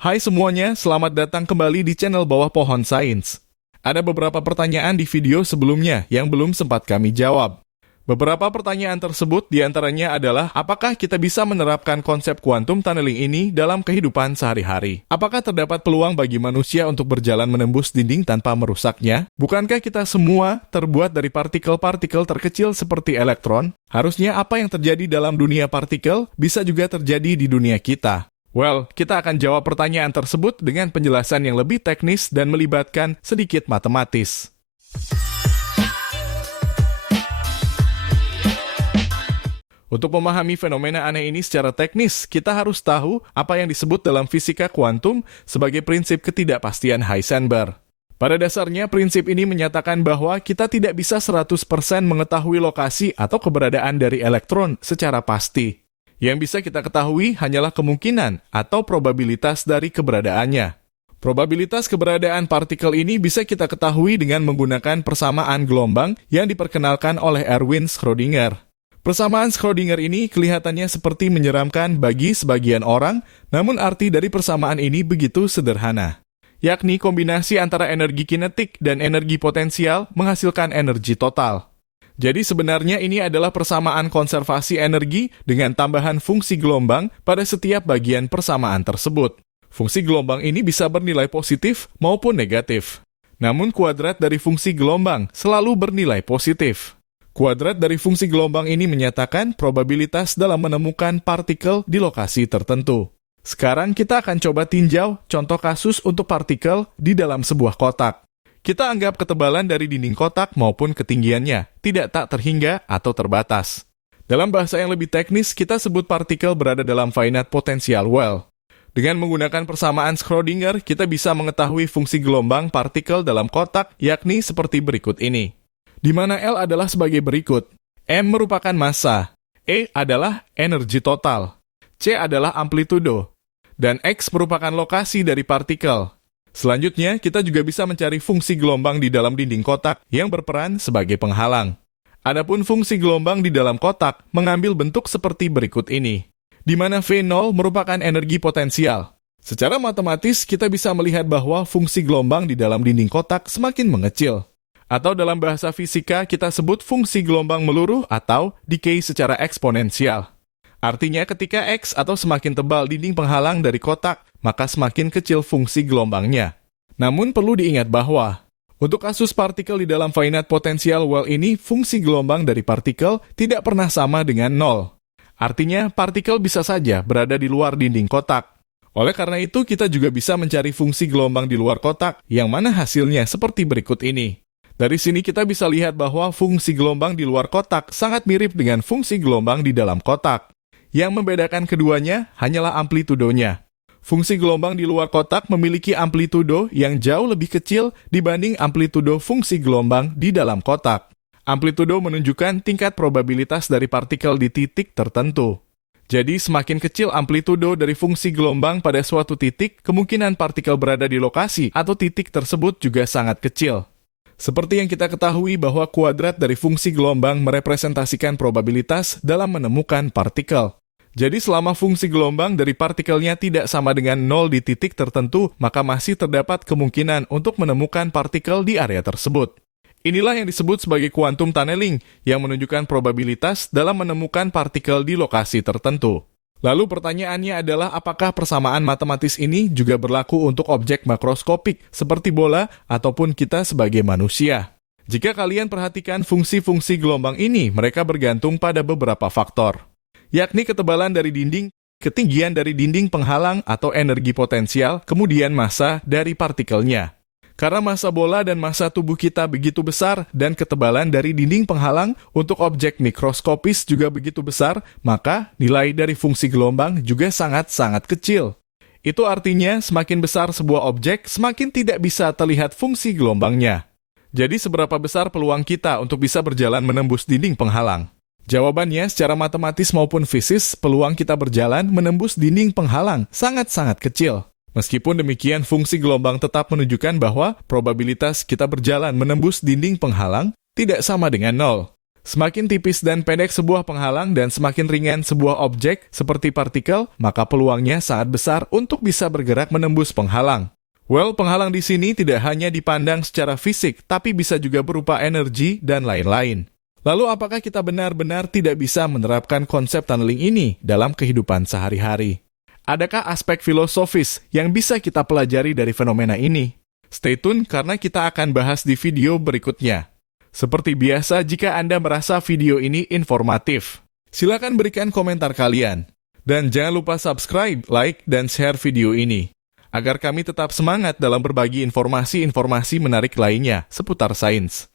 Hai semuanya, selamat datang kembali di channel Bawah Pohon Sains. Ada beberapa pertanyaan di video sebelumnya yang belum sempat kami jawab. Beberapa pertanyaan tersebut diantaranya adalah apakah kita bisa menerapkan konsep quantum tunneling ini dalam kehidupan sehari-hari? Apakah terdapat peluang bagi manusia untuk berjalan menembus dinding tanpa merusaknya? Bukankah kita semua terbuat dari partikel-partikel terkecil seperti elektron? Harusnya apa yang terjadi dalam dunia partikel bisa juga terjadi di dunia kita. Well, kita akan jawab pertanyaan tersebut dengan penjelasan yang lebih teknis dan melibatkan sedikit matematis. Untuk memahami fenomena aneh ini secara teknis, kita harus tahu apa yang disebut dalam fisika kuantum sebagai prinsip ketidakpastian Heisenberg. Pada dasarnya, prinsip ini menyatakan bahwa kita tidak bisa 100% mengetahui lokasi atau keberadaan dari elektron secara pasti. Yang bisa kita ketahui hanyalah kemungkinan atau probabilitas dari keberadaannya. Probabilitas keberadaan partikel ini bisa kita ketahui dengan menggunakan persamaan gelombang yang diperkenalkan oleh Erwin Schrödinger. Persamaan Schrödinger ini kelihatannya seperti menyeramkan bagi sebagian orang, namun arti dari persamaan ini begitu sederhana, yakni kombinasi antara energi kinetik dan energi potensial menghasilkan energi total. Jadi sebenarnya ini adalah persamaan konservasi energi dengan tambahan fungsi gelombang pada setiap bagian persamaan tersebut. Fungsi gelombang ini bisa bernilai positif maupun negatif. Namun kuadrat dari fungsi gelombang selalu bernilai positif. Kuadrat dari fungsi gelombang ini menyatakan probabilitas dalam menemukan partikel di lokasi tertentu. Sekarang kita akan coba tinjau contoh kasus untuk partikel di dalam sebuah kotak. Kita anggap ketebalan dari dinding kotak maupun ketinggiannya tidak tak terhingga atau terbatas. Dalam bahasa yang lebih teknis, kita sebut partikel berada dalam finite potential well. Dengan menggunakan persamaan Schrödinger, kita bisa mengetahui fungsi gelombang partikel dalam kotak, yakni seperti berikut ini. Di mana L adalah sebagai berikut. M merupakan massa, E adalah energi total, C adalah amplitudo, dan X merupakan lokasi dari partikel. Selanjutnya, kita juga bisa mencari fungsi gelombang di dalam dinding kotak yang berperan sebagai penghalang. Adapun fungsi gelombang di dalam kotak mengambil bentuk seperti berikut ini, di mana V0 merupakan energi potensial. Secara matematis, kita bisa melihat bahwa fungsi gelombang di dalam dinding kotak semakin mengecil. Atau dalam bahasa fisika, kita sebut fungsi gelombang meluruh atau decay secara eksponensial. Artinya ketika X atau semakin tebal dinding penghalang dari kotak, maka semakin kecil fungsi gelombangnya. Namun perlu diingat bahwa, untuk kasus partikel di dalam finite potential well ini, fungsi gelombang dari partikel tidak pernah sama dengan 0. Artinya, partikel bisa saja berada di luar dinding kotak. Oleh karena itu, kita juga bisa mencari fungsi gelombang di luar kotak, yang mana hasilnya seperti berikut ini. Dari sini kita bisa lihat bahwa fungsi gelombang di luar kotak sangat mirip dengan fungsi gelombang di dalam kotak. Yang membedakan keduanya hanyalah amplitudonya. Fungsi gelombang di luar kotak memiliki amplitudo yang jauh lebih kecil dibanding amplitudo fungsi gelombang di dalam kotak. Amplitudo menunjukkan tingkat probabilitas dari partikel di titik tertentu. Jadi semakin kecil amplitudo dari fungsi gelombang pada suatu titik, kemungkinan partikel berada di lokasi atau titik tersebut juga sangat kecil. Seperti yang kita ketahui bahwa kuadrat dari fungsi gelombang merepresentasikan probabilitas dalam menemukan partikel. Jadi selama fungsi gelombang dari partikelnya tidak sama dengan 0 di titik tertentu, maka masih terdapat kemungkinan untuk menemukan partikel di area tersebut. Inilah yang disebut sebagai quantum tunneling, yang menunjukkan probabilitas dalam menemukan partikel di lokasi tertentu. Lalu pertanyaannya adalah apakah persamaan matematis ini juga berlaku untuk objek makroskopik seperti bola ataupun kita sebagai manusia? Jika kalian perhatikan fungsi-fungsi gelombang ini, mereka bergantung pada beberapa faktor, yakni ketebalan dari dinding, ketinggian dari dinding penghalang atau energi potensial, kemudian massa dari partikelnya. Karena massa bola dan massa tubuh kita begitu besar dan ketebalan dari dinding penghalang untuk objek mikroskopis juga begitu besar, maka nilai dari fungsi gelombang juga sangat-sangat kecil. Itu artinya semakin besar sebuah objek, semakin tidak bisa terlihat fungsi gelombangnya. Jadi seberapa besar peluang kita untuk bisa berjalan menembus dinding penghalang? Jawabannya, secara matematis maupun fisis, peluang kita berjalan menembus dinding penghalang sangat-sangat kecil. Meskipun demikian, fungsi gelombang tetap menunjukkan bahwa probabilitas kita berjalan menembus dinding penghalang tidak sama dengan 0. Semakin tipis dan pendek sebuah penghalang dan semakin ringan sebuah objek seperti partikel, maka peluangnya sangat besar untuk bisa bergerak menembus penghalang. Well, penghalang di sini tidak hanya dipandang secara fisik, tapi bisa juga berupa energi dan lain-lain. Lalu apakah kita benar-benar tidak bisa menerapkan konsep tunneling ini dalam kehidupan sehari-hari? Adakah aspek filosofis yang bisa kita pelajari dari fenomena ini? Stay tune karena kita akan bahas di video berikutnya. Seperti biasa, jika Anda merasa video ini informatif, silakan berikan komentar kalian. Dan jangan lupa subscribe, like, dan share video ini, agar kami tetap semangat dalam berbagi informasi-informasi menarik lainnya seputar sains.